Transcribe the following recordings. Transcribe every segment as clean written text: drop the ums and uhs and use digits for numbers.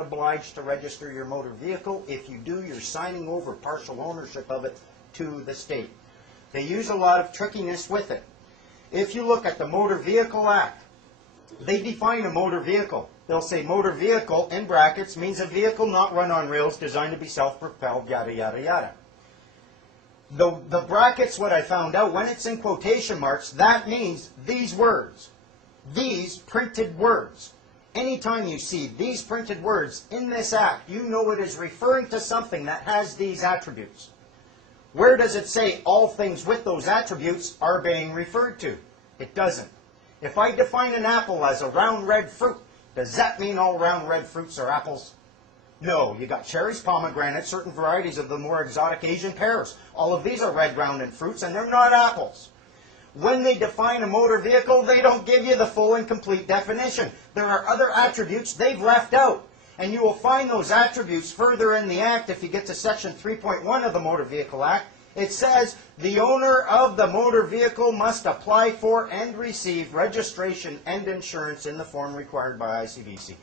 obliged to register your motor vehicle. If you do, you're signing over partial ownership of it to the state. They use a lot of trickiness with it. If you look at the Motor Vehicle Act, they define a motor vehicle. They'll say motor vehicle, in brackets, means a vehicle not run on rails, designed to be self-propelled, yada, yada, yada. The brackets, what I found out, when it's in quotation marks, that means these words. These printed words. Anytime you see these printed words in this act, you know it is referring to something that has these attributes. Where does it say all things with those attributes are being referred to? It doesn't. If I define an apple as a round red fruit, does that mean all round red fruits are apples? No. You got cherries, pomegranates, certain varieties of the more exotic Asian pears. All of these are red rounded fruits and they're not apples. When they define a motor vehicle, they don't give you the full and complete definition. There are other attributes they've left out. And you will find those attributes further in the Act. If you get to Section 3.1 of the Motor Vehicle Act, it says the owner of the motor vehicle must apply for and receive registration and insurance in the form required by ICBC.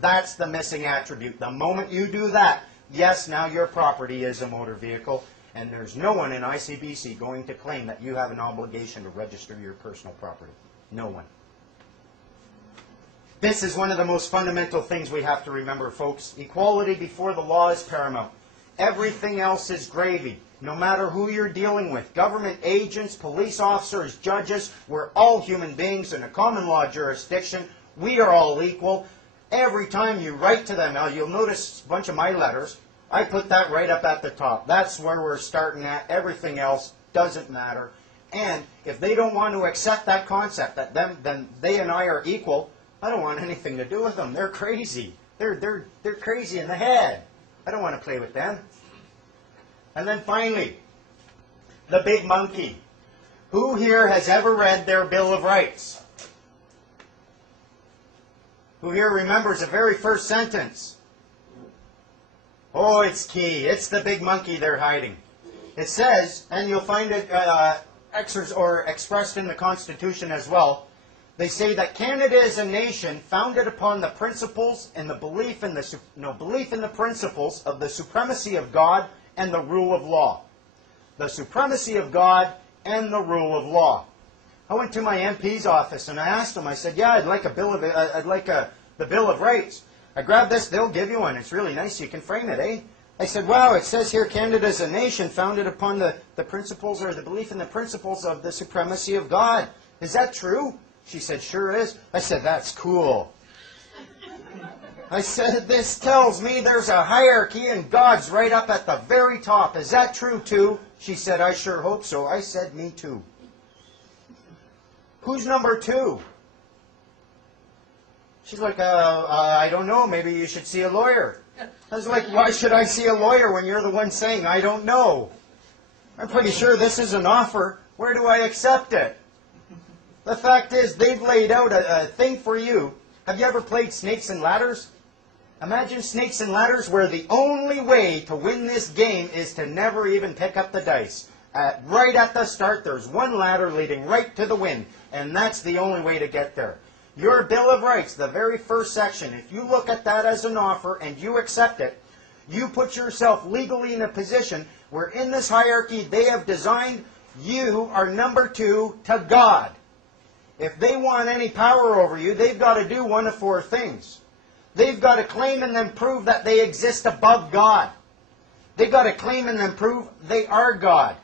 That's the missing attribute. The moment you do that, yes, now your property is a motor vehicle, and there's no one in ICBC going to claim that you have an obligation to register your personal property. No one. This is one of the most fundamental things we have to remember, folks. Equality before the law is paramount. Everything else is gravy. No matter who you're dealing with, government agents, police officers, judges, we're all human beings in a common law jurisdiction. We are all equal. Every time you write to them, now you'll notice a bunch of my letters, I put that right up at the top. That's where we're starting at. Everything else doesn't matter. And if they don't want to accept that concept, that then they and I are equal, I don't want anything to do with them. They're crazy. They're crazy in the head. I don't want to play with them. And then finally, the big monkey. Who here has ever read their Bill of Rights? Who here remembers the very first sentence? Oh, it's key. It's the big monkey they're hiding. It says, and you'll find it expressed in the Constitution as well, they say that Canada is a nation founded upon the principles and the belief in the principles of the supremacy of God and the rule of law. The supremacy of God and the rule of law. I went to my MP's office and I asked him, I said, yeah, I'd like the Bill of Rights. I grabbed this, they'll give you one. It's really nice, you can frame it, eh? I said, wow, it says here Canada is a nation founded upon the principles or the belief in the principles of the supremacy of God. Is that true? She said, sure is. I said, that's cool. I said, this tells me there's a hierarchy and God's right up at the very top. Is that true too? She said, I sure hope so. I said, me too. Who's number two? She's like, I don't know. Maybe you should see a lawyer. I was like, why should I see a lawyer when you're the one saying, I don't know? I'm pretty sure this is an offer. Where do I accept it? The fact is, they've laid out a thing for you. Have you ever played Snakes and Ladders? Imagine Snakes and Ladders where the only way to win this game is to never even pick up the dice. Right at the start, there's one ladder leading right to the win, and that's the only way to get there. Your Bill of Rights, the very first section, if you look at that as an offer and you accept it, you put yourself legally in a position where in this hierarchy they have designed you are number two to God. If they want any power over you, they've got to do one of four things. They've got to claim and then prove that they exist above God. They've got to claim and then prove they are God.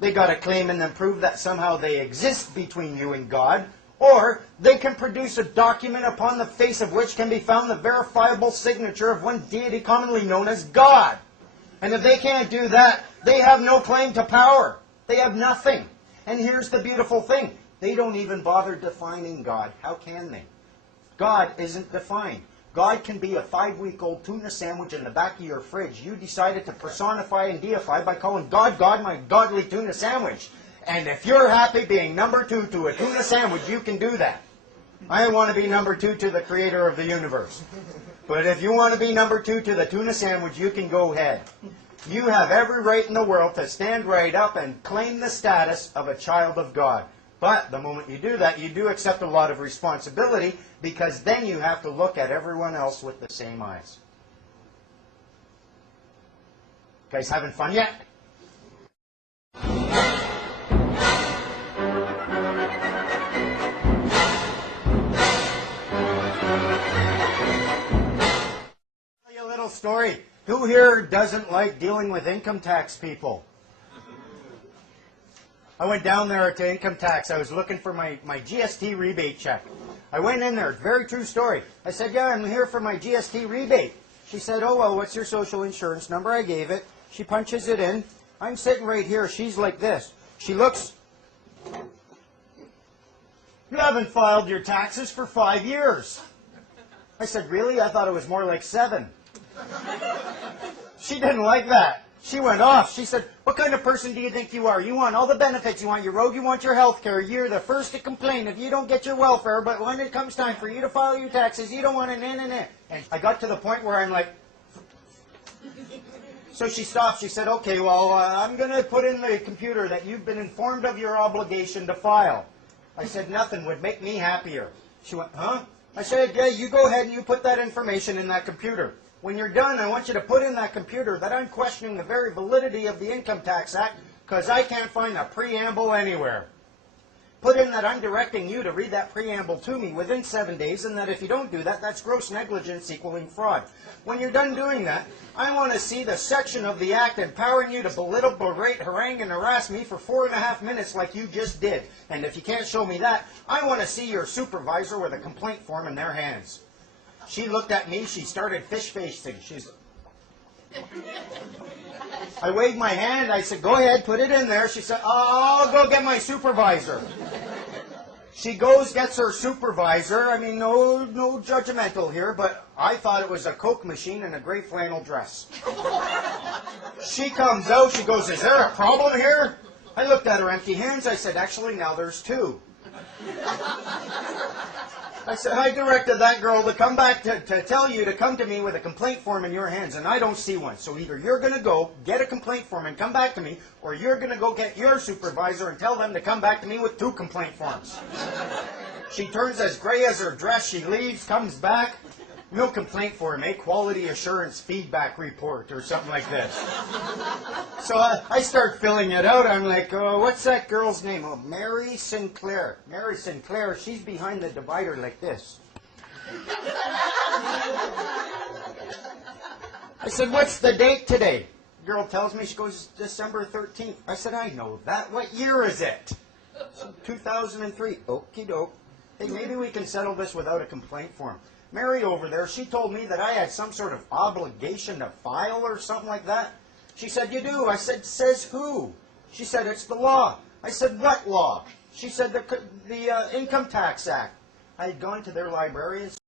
They've got to claim and then prove that somehow they exist between you and God. Or they can produce a document upon the face of which can be found the verifiable signature of one deity commonly known as God. And if they can't do that, they have no claim to power. They have nothing. And here's the beautiful thing. They don't even bother defining God. How can they? God isn't defined. God can be a 5-week-old tuna sandwich in the back of your fridge. You decided to personify and deify by calling God, God, my godly tuna sandwich. And if you're happy being number two to a tuna sandwich, you can do that. I want to be number two to the creator of the universe. But if you want to be number two to the tuna sandwich, you can go ahead. You have every right in the world to stand right up and claim the status of a child of God. But the moment you do that, you do accept a lot of responsibility, because then you have to look at everyone else with the same eyes. You guys having fun yet? Story. Who here doesn't like dealing with income tax people? I went down there to income tax. I was looking for my GST rebate check. I went in there. Very true story. I said, yeah, I'm here for my GST rebate. She said, oh, well, what's your social insurance number? I gave it. She punches it in. I'm sitting right here. She's like this. She looks. You haven't filed your taxes for 5 years. I said, really? I thought it was more like 7. She didn't like that. She went off. She said, what kind of person do you think you are? You want all the benefits. You want your road. You want your health care. You're the first to complain if you don't get your welfare. But when it comes time for you to file your taxes, you don't want an in and in. And I got to the point where I'm like... So she stopped. She said, okay, well, I'm going to put in the computer that you've been informed of your obligation to file. I said, nothing would make me happier. She went, huh? I said, yeah, you go ahead and you put that information in that computer. When you're done, I want you to put in that computer that I'm questioning the very validity of the Income Tax Act, because I can't find a preamble anywhere. Put in that I'm directing you to read that preamble to me within 7 days, and that if you don't do that, that's gross negligence equaling fraud. When you're done doing that, I want to see the section of the Act empowering you to belittle, berate, harangue, and harass me for 4.5 minutes like you just did. And if you can't show me that, I want to see your supervisor with a complaint form in their hands. She looked at me. She started fish-facing. I waved my hand. I said, go ahead, put it in there. She said, I'll go get my supervisor. She goes, gets her supervisor. I mean, no judgmental here, but I thought it was a Coke machine and a gray flannel dress. She comes out. She goes, is there a problem here? I looked at her empty hands. I said, actually, now there's 2. I said, I directed that girl to come back to tell you to come to me with a complaint form in your hands, and I don't see one. So either you're going to go get a complaint form and come back to me, or you're going to go get your supervisor and tell them to come back to me with 2 complaint forms. She turns as gray as her dress. She leaves, comes back. No complaint form, a quality assurance feedback report or something like this. So I start filling it out. I'm like, oh, what's that girl's name? Oh, Mary Sinclair. Mary Sinclair, she's behind the divider like this. I said, what's the date today? The girl tells me, she goes, December 13th. I said, I know that. What year is it? 2003. Okie doke. Hey, maybe we can settle this without a complaint form. Mary over there, she told me that I had some sort of obligation to file or something like that. She said, you do. I said, says who? She said, it's the law. I said, what law? She said, the Income Tax Act. I had gone to their librarians.